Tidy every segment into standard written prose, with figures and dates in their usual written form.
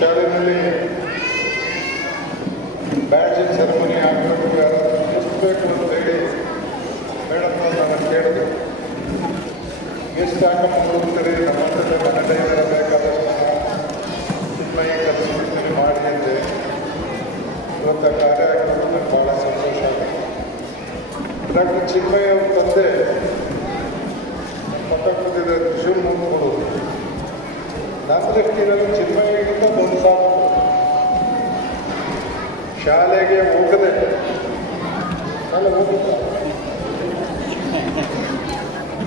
ಶಾಲೆಯಲ್ಲಿ badging ceremony ಆಗಬೇಕು, ಯಾರಾದರೂ ಎಷ್ಟು ಬೇಕು ಅಂತ ಹೇಳಿ ಮೇಡಮ್ ನಾನು ಕೇಳಿದೆ. ಎಷ್ಟು ಹಾಕಮ್ಮ ಹೋಗ್ತೀರಿ, ನಮ್ಮ ಹತ್ರ ಮನೆ ಬೇಕಾದಷ್ಟು ಚಿನ್ಮಯ ಕಲಿಸ್ಬಿಡ್ತೀನಿ ಮಾಡಿ ಅಂತ ಇವತ್ತು ಕಾರ್ಯ ಆಗಿರೋದು ಭಾಳ ಸಂತೋಷ ಆಗುತ್ತೆ. ಡಾಕ್ಟರ್ ಚಿನ್ಮಯ ಅವ್ರ ತಂದೆ ಪಕ್ಕ ಕೂತಿದ್ರೆ ತ್ರಿಶೂಲ್ ಮುಂದ್ಕೊಡು. ನನ್ನ ದೃಷ್ಟಿಯಲ್ಲಿ ಚಿನ್ಮಯಗಿಂತ ದೊಡ್ಡ ಸಾಕು. ಶಾಲೆಗೆ ಹೋಗದೆ ನಾನು ಹೋಗಿದ್ದ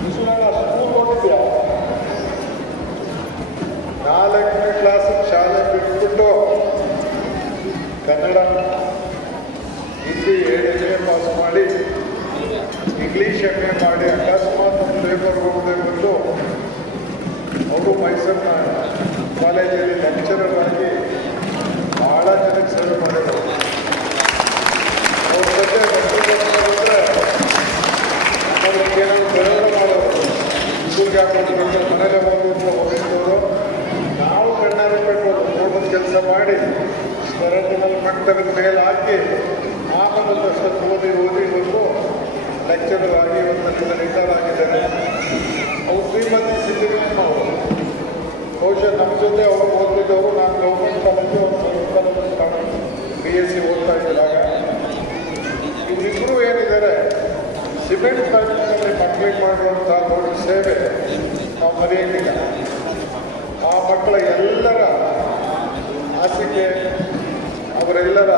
ಸ್ಕೂಲ್ ಹೋಗಿದ್ಯಾ, 4ನೇ ಕ್ಲಾಸ್ ಶಾಲೆ ಬಿಟ್ಬಿಟ್ಟು ಕನ್ನಡ ಹಿಂದಿ 7ನೇ ಪಾಸ್ ಮಾಡಿ ಇಂಗ್ಲೀಷ್ MA ಮಾಡಿ ಅಕಸ್ಮಾತ್ ಪೇಪರ್ ಹೋಗದೆ ಬಂದು ಅವರು ಮೈಸೂರಿನ ಕಾಲೇಜಲ್ಲಿ ಲೆಕ್ಚರರ್ ಆಗಿ ಭಾಳ ಜನಕ್ಕೆ ಸರ್ವ್ ಮಾಡಿದರು. ಅವ್ರ ಜೊತೆ ಬಂದರೆ ನಮಗೇನಾದ್ರು ಬೆಳವಣಿಗೆ ಮಾಡೋರು, ಸ್ಕೂಲ್ಗೆ ಹಾಕೊಂಡು ಮನೇಲೆ ಹೋಗಿದ್ದವರು. ನಾವು ಕಣ್ಣಾರೆ ಪೆಟ್ರೋದು ತೋಟದ ಕೆಲಸ ಮಾಡಿ ಸ್ಪೆರಟಿನಲ್ಲಿ ಮಣ್ಣು ತೆಗೆದ ಮೇಲೆ ಹಾಕಿ ಆಮೇಲೆ ಅಷ್ಟೊತ್ತು ಓದಿ ಬಂದು ಲೆಕ್ಚರರ್ ಆಗಿ ಇವತ್ತಿನಿಂದ ರಿಟೈರ್ ಆಗಿದ್ದಾರೆ. ಅವರು ಶ್ರೀಮತಿ ಸಿದ್ಧಗಂಗಮ್ಮ ಅವರು ಬಹುಶಃ ನಮ್ಮ ಜೊತೆ ಅವರು ಓದ್ತಿದ್ದವರು. ನಾನು ಗೌರ್ಮೆಂಟ್ ಕಾಲೇಜು, ಅವ್ರು ಸರ್ವಿಸ್ ಕಾಲೇಜ್ BSc ಓದ್ತಾ ಇದ್ದಾಗ ಇವರಿಬ್ಬರು ಏನಿದ್ದಾರೆ ಸಿಮೆಂಟ್ ಫ್ಯಾಕ್ಟ್ರಿನಲ್ಲಿ ಮಕ್ಕಳಿಗೆ ಮಾಡುವಂಥ ದೊಡ್ಡ ಸೇವೆ ನಾವು ಮರೆಯೋಂಗಿಲ್ಲ. ಆ ಮಕ್ಕಳ ಎಲ್ಲರ ಆಸೆಗೆ, ಅವರೆಲ್ಲರ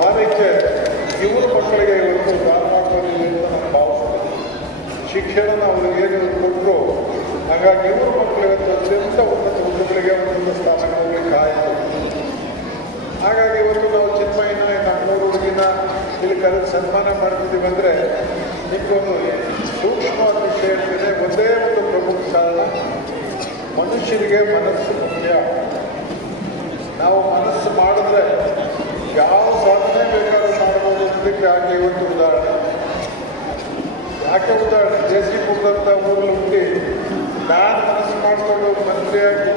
ಹಾರೈಕೆ ಇವ್ರ ಮಕ್ಕಳಿಗೆ ಇವತ್ತು ದಾನ ಮಾಡ್ಕೊಂಡಿದೆ ಅಂತ ನಾನು ಭಾವಿಸ್ತೀನಿ. ಶಿಕ್ಷಣನ ಅವ್ರಿಗೆ ಏನು ಕೊಟ್ಟರು, ಹಾಗಾಗಿ ಇವ್ರ ಮಕ್ಕಳು ಇವತ್ತು ಅತ್ಯಂತ ಉನ್ನತ ಹುದ್ದೆಗಳಿಗೆ ಉನ್ನತ ಸ್ಥಾನಕ್ಕೆ ಹೋಗ್ಲಿಕ್ಕೆ ಆಯಿತು. ಹಾಗಾಗಿ ಇವತ್ತು ನಾವು ಚಿನ್ಮಯನ ನಮ್ಮೂರು ಹುಡುಗಿನ ಇಲ್ಲಿ ಕರೆದು ಸನ್ಮಾನ ಮಾಡ್ತಿದ್ದೀವಿ ಅಂದರೆ ನಿಮಗೊಂದು ಸೂಕ್ಷ್ಮವಾದ ವಿಷಯ ಇರ್ತದೆ. ಒಂದೇ ಒಂದು ಪ್ರಮುಖ ಕಾರಣ, ಮನುಷ್ಯರಿಗೆ ಮನಸ್ಸು ಮುಖ್ಯ. ನಾವು ಮನಸ್ಸು ಮಾಡಿದ್ರೆ ಯಾವ ಸಾಧನೆ ಬೇಕಾದ್ರೂ ಮಾಡ್ಬೋದು ಅನ್ನೋದಕ್ಕೆ ಯಾಕೆ ಇವತ್ತು ಉದಾಹರಣೆ. JC ಪುರದಂಥ ಊರಲ್ಲಿ ಹುಟ್ಟಿ ನಾನು ಮನಸ್ಸು ಮಾಡಿಕೊಂಡು ಮಂತ್ರಿಯಾಗಿ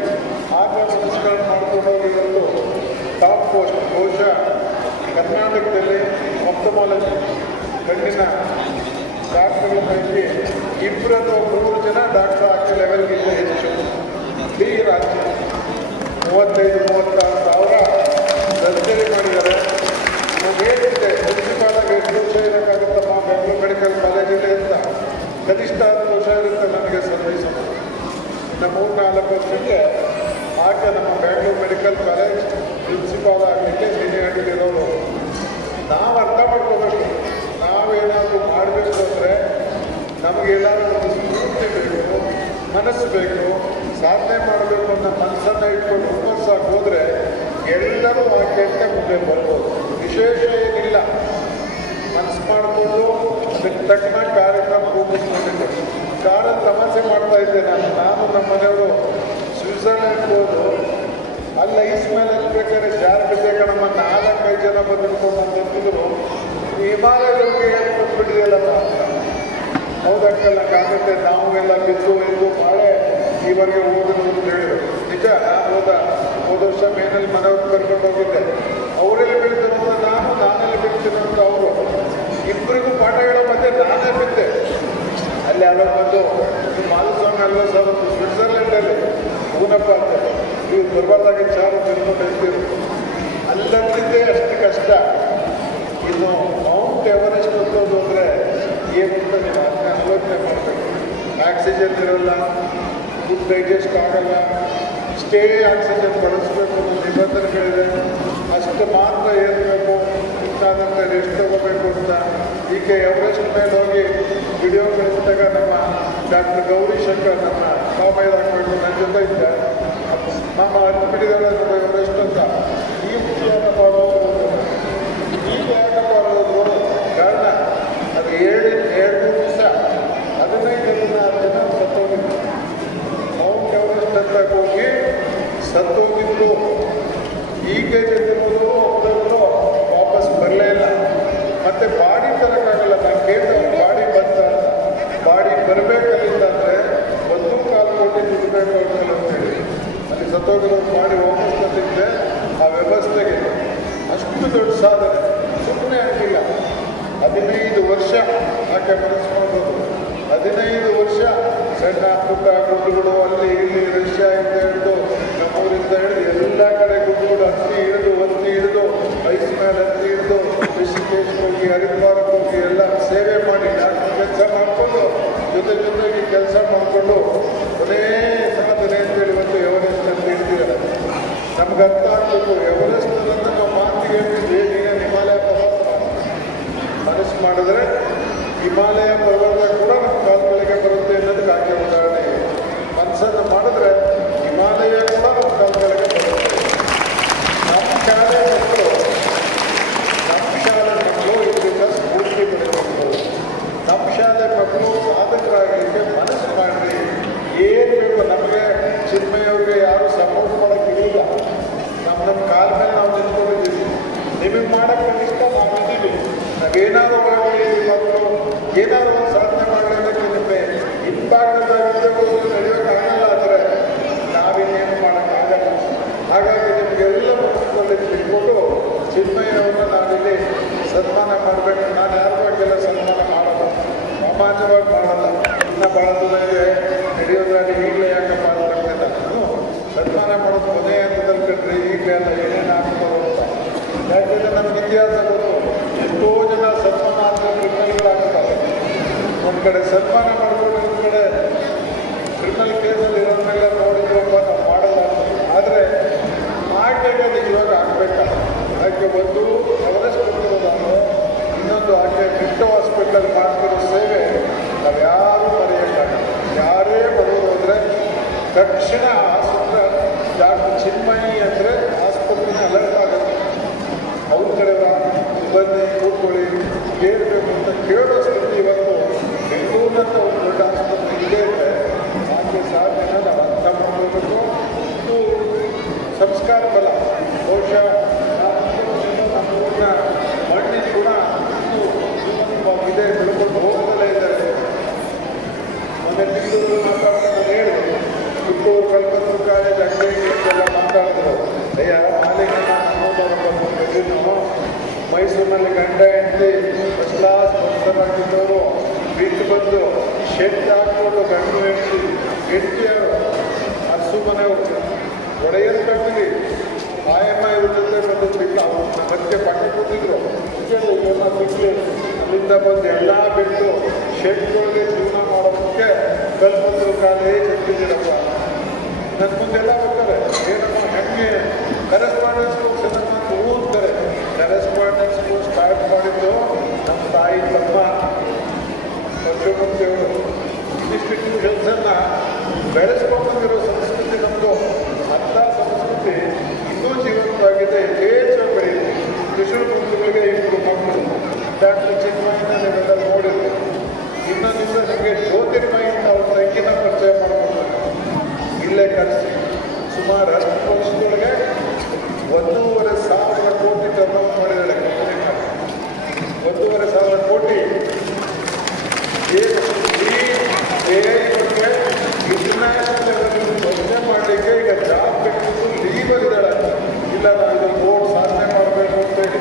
ಆಗ ಮನಸ್ಸುಗಳನ್ನು ಮಾಡ್ಕೊಂಡೋಗಿ ಇವತ್ತು ಟಾಪ್ ಪೋಸ್ಟ್, ಬಹುಶಃ ಕರ್ನಾಟಕದಲ್ಲಿ ಮೊತ್ತ ಕಣ್ಣಿನ ಡಾಕ್ಟರ್ಗಳ ಪೈಕಿ 2 ಅಥವಾ 3 ಜನ ಡಾಕ್ಟರ್ ಆಗೋ ಲೆವೆಲ್ಗಿಂತ ಹೆಚ್ಚು. ಇಡೀ ರಾಜ್ಯ 35-36 ಸಾವಿರ ಸರ್ಜರಿ ಮಾಡಿದ್ದಾರೆ. ಏನಿದೆ ಮುನ್ಸಿಪಾಲಾಗಿ ಎಷ್ಟು ವರ್ಷ ಇರೋಕ್ಕಾಗುತ್ತಮ್ಮ ಬೆಂಗಳೂರು ಮೆಡಿಕಲ್ ಕಾಲೇಜಲ್ಲಿ ಅಂತ ಕನಿಷ್ಠ 10 ವರ್ಷ ಇರುತ್ತೆ ನನಗೆ ಸರ್ವಿಸ್. ಇನ್ನು 3-4 ವರ್ಷಕ್ಕೆ ಆಕೆ ನಮ್ಮ ಬೆಂಗಳೂರು ಮೆಡಿಕಲ್ ಕಾಲೇಜ್ ಪ್ರಿನ್ಸಿಪಾಲ್ ಆಗಲಿಕ್ಕೆ ಸೀನಿಯಾರಿಟಿ ಇರೋರು. ನಾವು ಅರ್ಥ ಮಾಡ್ಕೋಬೇಕು, ನಾವೇನಾದರೂ ಮಾಡಬೇಕು ಅಂದರೆ ನಮಗೆಲ್ಲಾದ್ರೂ ಒಂದು ಸ್ಫೂರ್ತಿ ಬೇಕು, ಮನಸ್ಸು ಬೇಕು, ಸಾಧನೆ ಮಾಡಬೇಕು ಅನ್ನೋ ಮನಸ್ಸನ್ನು ಇಟ್ಕೊಂಡು ಹುಮ್ಮಸ್ಸಾಗಿ ಹೋದರೆ ಎಲ್ಲರೂ ಆ ಕೆಟ್ಟ ಮುಂದೆ ಬರ್ಬೋದು. ವಿಶೇಷ ಏನಿಲ್ಲ, ಮನಸ್ಸು ಮಾಡಿಕೊಂಡು ಅದಕ್ಕೆ ತಕ್ಷಣ ಕಾರ್ಯಕ್ರಮ ರೂಪಿಸ್ಕೊಂಡಿದ್ದೆ. ಕಾರಲ್ಲಿ ತಮಾಷೆ ಮಾಡ್ತಾ ಇದ್ದೆ ನಾನು ನಮ್ಮ ಮನೆಯವರು ಸ್ವಿಟ್ಜರ್ಲ್ಯಾಂಡ್ ಹೋದು ಅಲ್ಲಿ ಐಸ್ ಮೇಲೆ ಹತ್ಬೇಕಾದ್ರೆ ಜಾರ್ ಬಿದ್ದೆ ಕಣಮ್ಮ, 4-5 ಜನ ಬಂದಿರ್ಕೊಂಡು ಅಂತಿದ್ರು. ಹಿಮಾಲಯದವ್ರಿಗೆ ಏನು ಬಂದ್ಬಿಟ್ಟಿದೆಯಲ್ಲಮ್ಮ ಹೌದಕ್ಕಲ್ಲ ಕಾಗುತ್ತೆ. ನಾವು ಎಲ್ಲ ಬಿದ್ದು ಬಾಳೆ ಈವರೆಗೆ ಓದಿದ್ರು ಅಂತ ಹೇಳಿದ್ರು. ನಿಜ, ಹೋದ ವರ್ಷ ಮೇನಲ್ಲಿ ಮನೆಯವ್ರು ಕರ್ಕೊಂಡು ಹೋಗಿದ್ದೆ. ಅವರೆಲ್ಲಿ ಬೀಳ್ತಾರೆ ಅಂತ ನಾನೆಲ್ಲಿ ಬೀಳ್ತೀನಿ ಅಂತ ಅವರು. ಇಬ್ಬರಿಗೂ ಪಾಠ ಹೇಳೋ ಮಧ್ಯೆ ನಾನೇ ಬಿದ್ದೆ. ಅಲ್ಲಿ ಯಾರೋ ಬಂದು ಮಾಧುಸ್ವಾಮಿ ಅಲ್ವಾ ಸರ್ ಒಂದು ಸ್ವಿಟ್ಜರ್ಲ್ಯಾಂಡಲ್ಲಿ ಹೂನಪ್ಪ ಅಂತ ಇವ್ರು ಬರಬಾರ್ದಾಗಿ ಚಾರು ತಿಳ್ಕೊಂಡು ಹೇಳ್ತಿದ್ರು. ಅಲ್ಲಂತಿದ್ದೆ ಅಷ್ಟು ಕಷ್ಟ. ಇನ್ನು ಮೌಂಟ್ ಎವರೆಸ್ಟ್ ಹೋಗೋದು ಅಂದರೆ ಏನು ಅಂತ ನೀವು ಅದನ್ನ ಆಲೋಚನೆ ಮಾಡಬೇಕು. ಆಕ್ಸಿಜನ್ ಇರೋಲ್ಲ, ಫುಡ್ ಡೈಜೆಸ್ಟ್ ಆಗಲ್ಲ, ಇಷ್ಟೇ ಆಕ್ಸಿಜನ್ ಬಳಸಬೇಕು ಅನ್ನೋ ನಿಬಂಧನೆಗಳಿದೆ. ಅಷ್ಟು ಮಾತ್ರ ಏರಬೇಕು, ಇನ್ನಾದಂತೆ ರೆಸ್ಟ್ ತಗೋಬೇಕು ಅಂತ. ಹೀಗೆ ಎವರೆಸ್ಟ್ ಮೇಲೆ ಹೋಗಿ ವಿಡಿಯೋ ಕಳಿಸಿದಾಗ ನಮ್ಮ ಡಾಕ್ಟರ್ ಗೌರಿ ಶಂಕರ್ ನಮ್ಮ ಕಾಮೈದು ಹಾಕ್ಬೇಕು ನನ್ನ ಜೊತೆ ಇದ್ದ ನಮ್ಮ ಹತ್ಬಿಟ್ಟಿದ್ದಾರೆ ಎವರೆಸ್ಟ್ ಅಂತ. ಈ ಯಾಕಪ್ಪ ಕಾರಣ ಅದು 2-3 ದಿವಸ 15-16 ಜನ ಸತ್ತೋಗಿದ್ರು. ಮೌಂಟ್ ಎವರೆಸ್ಟ್ ಅಂತ ಹೋಗಿ ಸತ್ತೋಗಿದ್ರು. ಈಗ ಜೊತೆಗಳು ಒಬ್ಬರು ವಾಪಸ್ ಬರಲೇ ಇಲ್ಲ. ಮತ್ತೆ ಬಾಡಿ ತರೋಕ್ಕಾಗಲ್ಲ. ನಾನು ಕೇಳಿದವ್ರು ಬಾಡಿ ಬಂತ, ಬಾಡಿ ಬರಬೇಕಲ್ಲಿಂದ ಅಂದರೆ 1.25 ಕೋಟಿ ದುಡ್ಡು ಬೇಕು ಅಂತೇಳಿ ಅಲ್ಲಿ ಸತ್ತೋಗಿರೋರು ಬಾಡಿ ವಾಪಸ್ ನಮ್ಗೆ ಅರ್ಥ ಆಗಬೇಕು. ಎವರೆಸ್ಟ್ ನಮ್ಮ ಮಾತಿಗೆ ಈಗ ಹಿಮಾಲಯ ಪರ್ವತ ಮನಸ್ಸು ಮಾಡಿದ್ರೆ ಹಿಮಾಲಯ ಪರ್ವತ ಕೂಡ ನಮ್ಮ ಕಾಲಗಳಿಗೆ ಬರುತ್ತೆ ಅನ್ನೋದಕ್ಕೆ ಆಕೆ ಉದಾಹರಣೆ. ಮನಸ್ಸನ್ನು ಮಾಡಿದ್ರೆ ಹಿಮಾಲಯ ಕೂಡ ನಮ್ಮ ಕಾಲಗಳಿಗೆ ಬರುತ್ತೆ. ನಮ್ಮ ಶಾಲೆ ಮಕ್ಕಳು ಇದರಿಂದ ಸ್ಫೂರ್ತಿ ಪಡೆಯಬೇಕು. ನಮ್ಮ ಶಾಲೆ ಮಕ್ಕಳು ಸಾಧಕರಾಗಲಿಕ್ಕೆ ಮನಸ್ಸು ಮಾಡಿರಿ. ಏನು ಬೇಕು ನಮಗೆ ಚಿನ್ಮಯ್ಯವ್ರಿಗೆ ಯಾರು ಸಪೋರ್ಟ್ ಮಾಡೋಕ್ಕಿಲ್ಲ. ನಮ್ಮ ಕಾಲ ಮೇಲೆ ನಾವು ನಿಂತ್ಕೊಂಡಿದ್ದೀವಿ. ನಿಮಗೆ ಮಾಡೋಕ್ಕೆ ಇಷ್ಟ ನಾವಿದ್ದೀವಿ. ನಾವೇನಾದ್ರು ಒಳಗಡೆ ಮಕ್ಕಳು ಏನಾದರೂ ಒಂದು ಸಾಧನೆ ಮಾಡಲಿಕ್ಕೆ ನಿಮಗೆ ಹಿಂಭಾಗದಲ್ಲಿ ನಡೆಯೋಕ್ಕಾಗಲ್ಲ ಅಂದರೆ ನಾವಿನ್ನೇನು ಮಾಡೋಕ್ಕಾಗಲ್ಲ. ಹಾಗಾಗಿ ನಿಮಗೆಲ್ಲ ಮನಸ್ಸಿನಲ್ಲಿ ತಿಳ್ಕೊಂಡು ಚಿನ್ಮಯ್ಯವ್ರನ್ನ ನಾವಿಲ್ಲಿ ಸನ್ಮಾನ ಮಾಡಬೇಕು. ನಾನು ಯಾರ ಬಗ್ಗೆಲ್ಲ ಸನ್ಮಾನ ಮಾಡಲ್ಲ, ಸಾಮಾನ್ಯವಾಗಿ ಮಾಡಲ್ಲ. ಇನ್ನು ಭಾಳ ದಿನಕ್ಕೆ ನಡೆಯೋದ್ರಲ್ಲಿ ಈಗಲೇ ಯಾಕಪ್ಪ ಅಂತಂದ್ರೆ ನಾನು ಸನ್ಮಾನ ಮಾಡೋದು ಕೊನೆಯ ಹಂತದಲ್ಲಿ ಕಂಡ್ರೆ ಈಗಲೇ ಎಲ್ಲ ಏನೇನು ಆಗ್ತದೆ ಅಂತ. ಯಾಕೆಂದರೆ ನಮ್ಗೆ ಇತಿಹಾಸ ಗೊತ್ತು. ಎಷ್ಟೋ ಜನ ಸನ್ಮಾನ ಆದರೆ ಕ್ರಿಮಿನಲ್ಗಳಾಗ್ತಾರೆ. ಒಂದು ಕಡೆ ಸನ್ಮಾನ ಮಾಡಿದ್ರು, ಒಂದು ಕಡೆ ಕ್ರಿಮಿನಲ್ ಕೇಸಲ್ಲಿ ಇರೋದ್ರೆಲ್ಲ ನೋಡಿದ್ರಪ್ಪ ನಾವು ಮಾಡಲ್ಲ. ಆದರೆ ಆಕೆಗೆ ನಿಜವಾಗ ಆಗಬೇಕಲ್ಲ. ಆಕೆ ಒಂದು ಎವರೆಸ್ಟ್ ಬಂದಿರೋದಾದ್ರೆ ಇನ್ನೊಂದು ಆಕೆ ಮಿಂಟೋ ಹಾಸ್ಪಿಟಲ್ ಮಾಡ್ತಿರೋ ಸೇವೆ ನಾವು ಯಾರೂ ಮರೆಯೋಕ್ಕಾಗಲ್ಲ. ಯಾರೇ ಬರೋದು ಅಂದರೆ ತಕ್ಷಣ ಆಸ್ಪತ್ರೆ ಡಾಕ್ಟರ್ ಚಿನ್ಮಯಿ ಅಂದರೆ ಆಸ್ಪತ್ರೆನ ಅಲರ್ಟ್ ಆಗುತ್ತೆ. ಅವ್ರ ಕಡೆ ಬನ್ನಿ ಕೂತ್ಕೊಳ್ಳಿ ಕೇಳಬೇಕು ಅಂತ ಕೇಳೋ ಸ್ಥಿತಿ ಇವತ್ತು ಬೆಂಗಳೂರಿನಂತ ಒಂದು ದೊಡ್ಡ ಆಸ್ಪತ್ರೆ ಇದೆ ಅಂದರೆ ಆಕೆ ಸಾಧನೆ ನಾವು ಅರ್ಥ ಮಾಡಬೇಕು. ಇದು ಸಂಸ್ಕಾರ ಬಲ. ಬಹುಶಃ ನಮ್ಮೂರಿನ ಮಣ್ಣಿನ ಗುಣ ಇದೆ, ಬೆಳ್ಕೊಂಡು ಹೋಗೋದಲ್ಲೇ ಇದ್ದಾರೆ. ಮೊನ್ನೆ ತಿಂಗಳು ಮಾತಾಡ್ಕೊಂಡು ಹೇಳಿದೆ, ಕಿತ್ತೂರು ಕಲ್ಪತರು ಕಾಲೇಜ್ ಅಂಗಡಿಗೆಲ್ಲ ಮಾತಾಡಿದ್ರು. ಅಯ್ಯ ಮಾಲಿನ್ಯ ನಾವು ಮೈಸೂರಿನಲ್ಲಿ ಗಂಡ ಹೆಂಡತಿ ಫಸ್ಟ್ ಕ್ಲಾಸ್ ಭಕ್ತರಾಗಿದ್ದವರು ಬಿಟ್ಟು ಬಂದು ಶೆಡ್ ಹಾಕ್ಕೊಂಡು ಗಂಡು ಹೆಂಡತಿಯವರು ಹಸು ಮನೆ ಹೋಗ್ತಾರೆ. ಒಡೆಯರು ಕಟ್ಟಿಲಿ ಆಯಮ್ಮ ಇವ್ರ ಜೊತೆ ಬಂದು ಬಿಟ್ಟು ಅವ್ರು ಮತ್ತೆ ಪಕ್ಕ ಕೂತಿದ್ರು. ಇವನ್ನ ಬಿಟ್ಟು ಅಲ್ಲಿಂದ ಬಂದು ಎಲ್ಲ ಬಿಟ್ಟು ಶೆಡ್ಗಳಿಗೆ ಜೀವನ ಮಾಡೋದಕ್ಕೆ ಕಲ್ಪತರು ಕಾಲೇಜ್ ಎತ್ತಿದ್ದೀರಪ್ಪ. ನನ್ನ ಮುಂದೆಲ್ಲ ಬರ್ತಾರೆ, ಏನಮ್ಮ ಹೆಂಗೆ ಕರೆಸ್ಪಾಂಡೆನ್ಸ್ ಬುಕ್ಸ್ ಅಂತ ಓದ್ತಾರೆ. ಕರೆಸ್ಪಾಂಡೆನ್ಸ್ ಬುಕ್ ಸ್ಟಾರ್ಟ್ ಮಾಡಿದ್ದು ನಮ್ಮ ತಾಯಿ ತಮ್ಮ ಪಶುಪತಿಯವರು. ಇನ್ಸ್ಟಿಟ್ಯೂಷನ್ಸನ್ನು ಬೆಳೆಸ್ಕೊಂಡಿರೋ ಸಂಸ್ಕೃತಿ ನಮ್ಮದು. ಅಂಥ ಸಂಸ್ಕೃತಿ ಇನ್ನೂ ಜೀವಂತವಾಗಿದೆ, ಯಥೇಚ್ಛವಾಗಿ ಬೆಳೆಯುತ್ತೆ. ಶಿಶುಮಕ್ಕಳಿಗೆ ಇಬ್ಬರು ಮಕ್ಕಳು ಡಾಕ್ಟರ್ ಚಿನ್ಮಯ್ಯನ ನೀವೆಲ್ಲ ನೋಡಿದ್ರು. ಇನ್ನೊಂದಿಲ್ಲ ನಿಮಗೆ ಜ್ಯೋತಿರ್ಮಯಿ ಅಂತ ಅವ್ರ ತಂಗಿನ ಪರಿಚಯ ಮಾಡಬೇಕು. ಇಲ್ಲೇ ಕರೆಸಿ ಸುಮಾರು 10 ವರ್ಷದೊಳಗೆ 1,500,000 ಕೋಟಿ ಟರ್ನ್ ಮಾಡಿದ್ದಾರೆ. 1,500,000 ಕೋಟಿ. ಏನು ಈ ಬಗ್ಗೆ ಇಂಟರ್ನ್ಯಾಷನಲ್ ಲೆವೆಲ್ ಯೋಚನೆ ಮಾಡಲಿಕ್ಕೆ ಈಗ ಜಾಬ್ ಬೇಕು ಲೀವರ್ ಇದ್ದಾಳೆ. ಇಲ್ಲ ನಾವು ಇದನ್ನು ಬೋರ್ಡ್ ಸಾಧನೆ ಮಾಡಬೇಕು ಅಂತೇಳಿ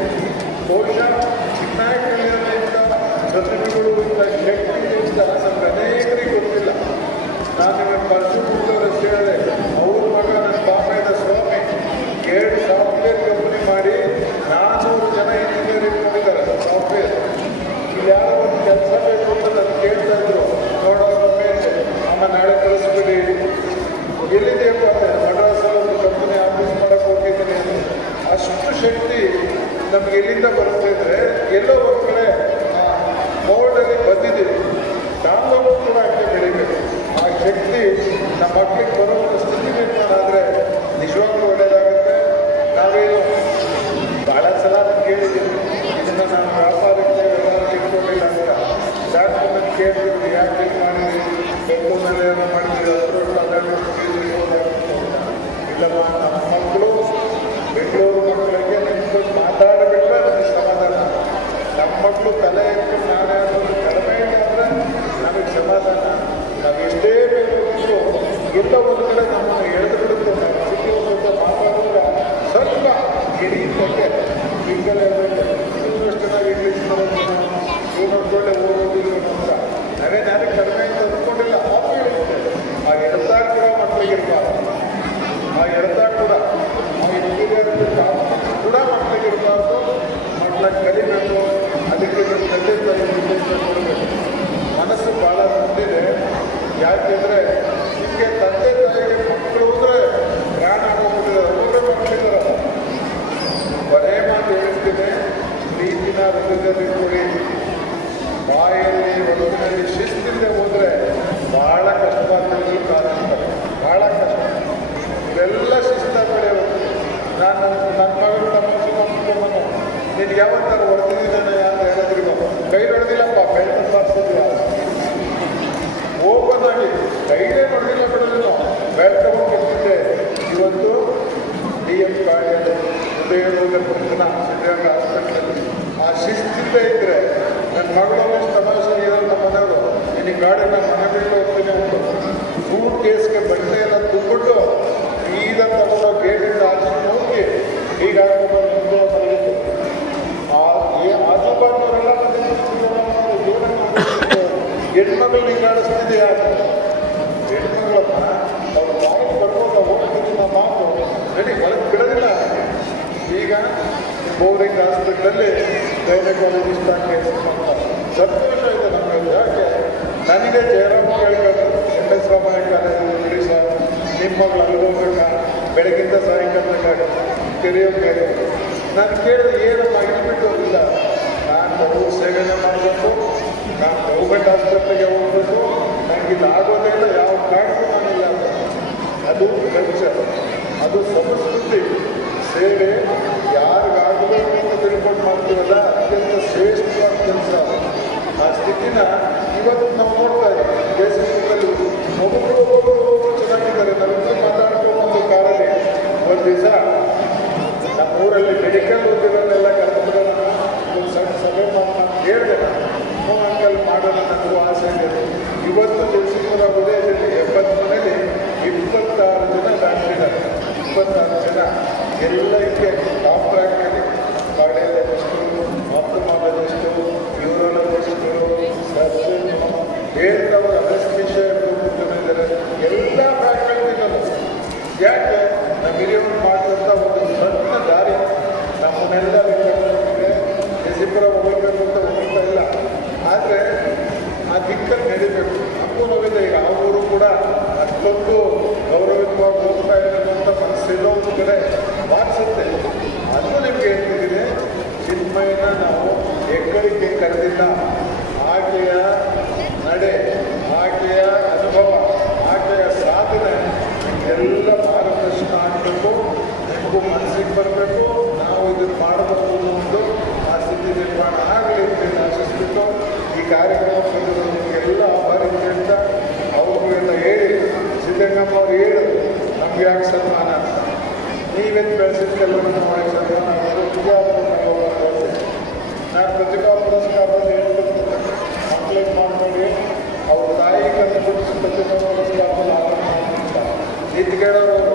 ಬಹುಶಃ ಚಿನ್ನಾಗಿರೋದ್ರಿಂದ ಪ್ರತಿಭೆಗಳು ಇಂಥ ಶಕ್ತಿಯಿಂದ ನಮ್ಗೆ ಅನೇಕರಿಗೆ ಗೊತ್ತಿಲ್ಲ. ನಾನು ನಿಮಗೆ ಪರಶುಪುರದವರು ಹೇಳಿದೆ, ಅವ್ರ ಮಗ ನನ್ನ ಬಾಂಬೆದ ಸ್ವಾಮಿ 2 ಸಾಫ್ಟ್ವೇರ್ ಕಂಪನಿ ಮಾಡಿ 400 ಜನ ಇಂಜಿನಿಯರಿಂಗ್ ಮಾಡಿದ್ದಾರೆ. ಸಾಫ್ಟ್ವೇರ್ ಇಲ್ಲಿ ಯಾರೋ ಒಂದು ಕೆಲಸ ಬೇಕು ಅಂತ ನಾನು ಕೇಳ್ತಾ ಇದ್ರು. ನೋಡೋ ಸ್ವಾಮಿ ಅಮ್ಮ ನಾಳೆ ಕಳಿಸ್ಬಿಡಿ. ಎಲ್ಲಿದೆಯಪ್ಪ ಅಂದರೆ ಮಡ್ರಾಸಲ್ಲಿ ಒಂದು ಕಂಪನಿ ಆಫೀಸ್ ಮಾಡೋಕ್ಕೆ ಹೋಗಿದ್ದೀನಿ ಅಂತ. ಅಷ್ಟು ಶಕ್ತಿ ನಮ್ಗೆ ಎಲ್ಲಿಂದ ಬರುತ್ತೆ ಅಂದರೆ ಎಲ್ಲೋ ಒಂದು ಕಡೆ ಮೋಲ್ಡಲ್ಲಿ ಬಂದಿದ್ದೀವಿ. ನಾವು ಕೂಡ ಅಷ್ಟೇ ಬೆಳಿಬೇಕು. ಆ ಶಕ್ತಿ ನಮ್ಮ ಮಕ್ಕಳಿಗೆ ಬರೋ ಸ್ಥಿತಿ ನಿರ್ಮಾಣ ಆದರೆ ನಿಜವಾಗ್ಲೂ ಒಳ್ಳೆಯದಾಗುತ್ತೆ. ನಾವೇನು ಭಾಳ ಸಲ ಕೇಳಿದ್ದೀವಿ, ಇದನ್ನು ನಾನು ವ್ಯಾಪಾರಕ್ಕೆ ಎಲ್ಲರೂ ಇಟ್ಕೊಂಡಿಲ್ಲ ಅಂತ. ಡಾಕ್ಟರ್ನ ಕೇಳಿದ್ರು, ಯಾಕೆ ಮಾಡಿದ್ರಿ, ಬೆಂಗಳೂರಿನಲ್ಲಿ ಏನೋ ಮಾಡಿದ್ದೀರಿ, ಇಲ್ಲಮ್ಮ ನಮ್ಮ ಮಕ್ಕಳು ಬೆಂಗಳೂರು ಮಕ್ಕಳಿಗೆ ನಿಂತ್ಕೊಂಡು ಮಾತಾಡಬೇಕು. ನನಗೆ ಸಮಾಧಾನ. ನಮ್ಮ ನಾನು ನನ್ನ ಮಗಳು ತಮಾಷೆ ಮಾಡ್ಕೊಂಡು ನಿನ್ಗೆ ಯಾವತ್ತಾರು ಹೊಡೆದಿದ್ದಾನೆ ಅಂತ ಹೇಳಿದ್ರು ಕೈ ಹೊಡೆದಿಲ್ಲಪ್ಪ ಬೆಳ್ತ ಬಾರಿಸಿದ್ವಿ ಓಪನ್ ಆಗಿ ಕೈಲೇ ಹೊಡೆದಿಲ್ಲ ಬಿಡೋದಿಲ್ಲ ಬೆಳ್ತ ಕೊಟ್ಟಿದ್ದೆ. ಇವತ್ತು DM ಕಾರ್ಡ್ ಹೃದಯ ಪ್ರಶ್ನ ಸಿದ್ಧಗಂಗ ಹಾಸ್ಪಿಟ್ಲಲ್ಲಿ ಆ ಶಿಸ್ತಿಂದ ಇದ್ರೆ ನನ್ನ ಮಗಳು ತಮಾಷೆ ಇರೋದು ನಮ್ಮ ಮನೆಯವರು ನಿನಗೆ ಗಾಡಿ ನಮ್ಮ ಮನೆ ಬಿಟ್ಟು ಹೋಗ್ತೀನಿ ಉಂಟು ಸೂಟ್ ಕೇಸ್ಗೆ ಬಟ್ಟೆ ಎಲ್ಲ ತುಂಬಿಟ್ಟು ಈಗ ತಗೊಂಡು ಗೇಟಿಂದ ಆಚೆ ಹೋಗಿ ಈಗ ಆಜುಬಾಜುವರೆಲ್ಲ ಹೆಣ್ಮಗಳು ನೀನು ಆಡಿಸ್ತಿದೆಯಾ ಹೆಣ್ಮಗಳನ್ನ ಅವ್ರು ಬಾಯಿಗೆ ಬರ್ಕೊಂಡು ಹೋಗ್ತಿದ್ದ ಮಾತು ನಡಿ ಹೊರಗೆ ಬಿಡೋದಿಲ್ಲ. ಈಗ ಬೋರಿಂಗ್ ಹಾಸ್ಪಿಟ್ಲಲ್ಲಿ ಗೈನಕಾಲಜಿಸ್ಟ್ ಆಗಿ ಸಂತೋಷ ಇದೆ ನಮಗೆ. ಯಾಕೆ ನನಗೆ ಜಯರಾಮ್ ಕೇಳ್ಕೊಂಡು MS ರಾಮಾಯಣ ಕಾಲೇಜಲ್ಲಿ ಬಿಡಿ ಸರ್ ನಿಮ್ಮ ಮಗಳು ಅಲ್ಗೋಗ್ಬೇಕಾ ಬೆಳಗಿಂದ ಸಾಯಂಕಾಲ ಕೆರೆಯೋಕೆ ನಾನು ಕೇಳಿದ್ರೆ ಏನಮ್ಮ ಇಟ್ಬಿಟ್ಟು ಇಲ್ಲ ನಾನು ಮಗು ಸೇವೆನೇ ಮಾಡಬೇಕು, ನಾನು ಗೌರ್ಮೆಂಟ್ ಹಾಸ್ಪಿಟ್ಲಿಗೆ ಹೋಗ್ಬೇಕು, ನನಗೆ ಇಲ್ಲಿ ಆಗೋದೇ ಇಲ್ಲ, ಯಾವ ಕಾರಣಕ್ಕೂ ನಾನಿಲ್ಲ ಅಂತ. ಅದು ಕಲ್ಚರ್, ಅದು ಸಂಸ್ಕೃತಿ. ಸೇವೆ ಯಾರಿಗಾಗಬೇಕು ಅಂತ ತಿಳ್ಕೊಂಡು ಮಾಡ್ತೀವಲ್ಲ ಅತ್ಯಂತ ಶ್ರೇಷ್ಠವಾದ ಕೆಲಸ. ಆ ಸ್ಥಿತಿನ ಇವತ್ತು ನಾವು ನೋಡ್ತಾ ಇದ್ದೀವಿ. ದೇಶದಲ್ಲಿ ಒಬ್ಬೊಬ್ಬರು ಚೆನ್ನಾಗಿದ್ದಾರೆ. ನಾವಿಬ್ಬರು ಮಾತಾಡ್ಕೊಂಡು ಒಂದು ಕಾರಲ್ಲಿ ಒಂದು ದಿವಸ ನಮ್ಮೂರಲ್ಲಿ ಮೆಡಿಕಲ್ ಓದಿರೋರೆಲ್ಲ ಕರೆದು ಒಂದು ಸಣ್ಣ ಸಭೆ ಮಾಡೋಣ ಹೇಳಿದೆ. ಅಂಕಲ್ ಮಾಡೋಣ ನನಗೂ ಆಸೆ ಇದೆ. ಇವತ್ತು ತುಳಸಿಪುರ ಉದಯದಲ್ಲಿ 70 ಮನೇಲಿ 26 ಜನ ಡಾಕ್ಟರಿದ್ದಾರೆ. 26 ಜನ ಎಲ್ಲ ಇದಕ್ಕೆ ಟಾಪ್ ರ್ಯಾಂಕಲ್ಲಿ ಕಾರ್ಡಿಯಾಲಜಿಸ್ಟು, ಆಪ್ಟಮಾಲಜಿಸ್ಟು, ನ್ಯೂರಾಲಜಿಸ್ಟು, ಸರ್ಜನ್, ಹೇಳ್ತವರು ಅನಸ್ತೀಶಿಯರು ಇದ್ದಾರೆ. ಎಲ್ಲ ಫ್ಯಾಕಲ್ಟಿಗಳು ಯಾಕೆ ನಮ್ಮ ಹಿರಿಯವರು ಮಾಡಿದಂಥ ಒಂದು ಸಣ್ಣ ದಾರಿ ನಮ್ಮನ್ನೆಲ್ಲ ತುಳಸಿಪುರ ಹೋಗಬೇಕು ಅಂತ ಹೋಗ್ತಾ ಇಲ್ಲ. ಆದರೆ ಆ ದಿಕ್ಕಲ್ಲಿ ನಡೀಬೇಕು. ನಮಗೂ ನೋವಿದೆ. ಈಗ ಅವರು ಕೂಡ ಅಷ್ಟೊಂದು ಗೌರವಿತವಾಗಿ ಹೋಗ್ತಾ ಇರಬೇಕು ಅಂತ ಮನಸ್ಸೆಲ್ಲೋ ಒಂದು ಕಡೆ ವಾದಿಸುತ್ತೆ. ಅದು ನಿಮಗೆ ಹೇಳ್ತಿದ್ದೀನಿ, ಚಿನ್ಮಯನ ನಾವು ಹೆಗ್ಗಳಿಕೆ ಕರೆದಿಲ್ಲ. ಆಕೆಯ ನಡೆ, ಆಕೆಯ ಅನುಭವ, ಆಕೆಯ ಸಾಧನೆ ಎಲ್ಲ ಮಾರ್ಗದರ್ಶನ ಆಗಬೇಕು. ನಿಮಗೂ ಮನಸ್ಸಿಗೆ ಬರಬೇಕು, ನಾವು ಇದನ್ನು ಮಾಡಬೇಕು ಅನ್ನೋದು ಆ ಸ್ಥಿತಿ ನಿರ್ಮಾಣ ಆಗಲಿ ಅಂತ ಆಶಿಸ್ಬಿಟ್ಟು ಈ ಕಾರ್ಯಕ್ರಮಕ್ಕೆ ನಿಮಗೆಲ್ಲ ಆಭಾರ ಹೇಳ್ತಾ ಅವ್ರಿಗೆಲ್ಲ ಹೇಳಿ ಸಿದ್ಧಗಂಗಮ್ಮ ಅವ್ರು ಹೇಳು ನಮ್ಗೆ ಯಾಕೆ ಸನ್ಮಾನ ಅಂತ. ನೀವೆಂದು ಬೆಳೆಸಿದ್ದೆಲ್ಲರೂ ಮಾಡಿ ಸನ್ಮಾನ ಆಗೋದು ನಾನು ಪ್ರತಿಭಾ ಪುರಸ್ಕಾರದಲ್ಲಿ ಹೇಳ್ತಿರ್ತೇನೆ. ಕಂಪ್ಲೇಂಟ್ ಮಾಡ್ಕೊಂಡು ಅವ್ರ ತಾಯಿ ಕರೆದು ಪ್ರತಿಭಾ ಪುರಸ್ಕಾರದಲ್ಲಿ ಆರಂಭ ಅಂತ ನಿಂತ್ಕೊಳ್ಳೋರು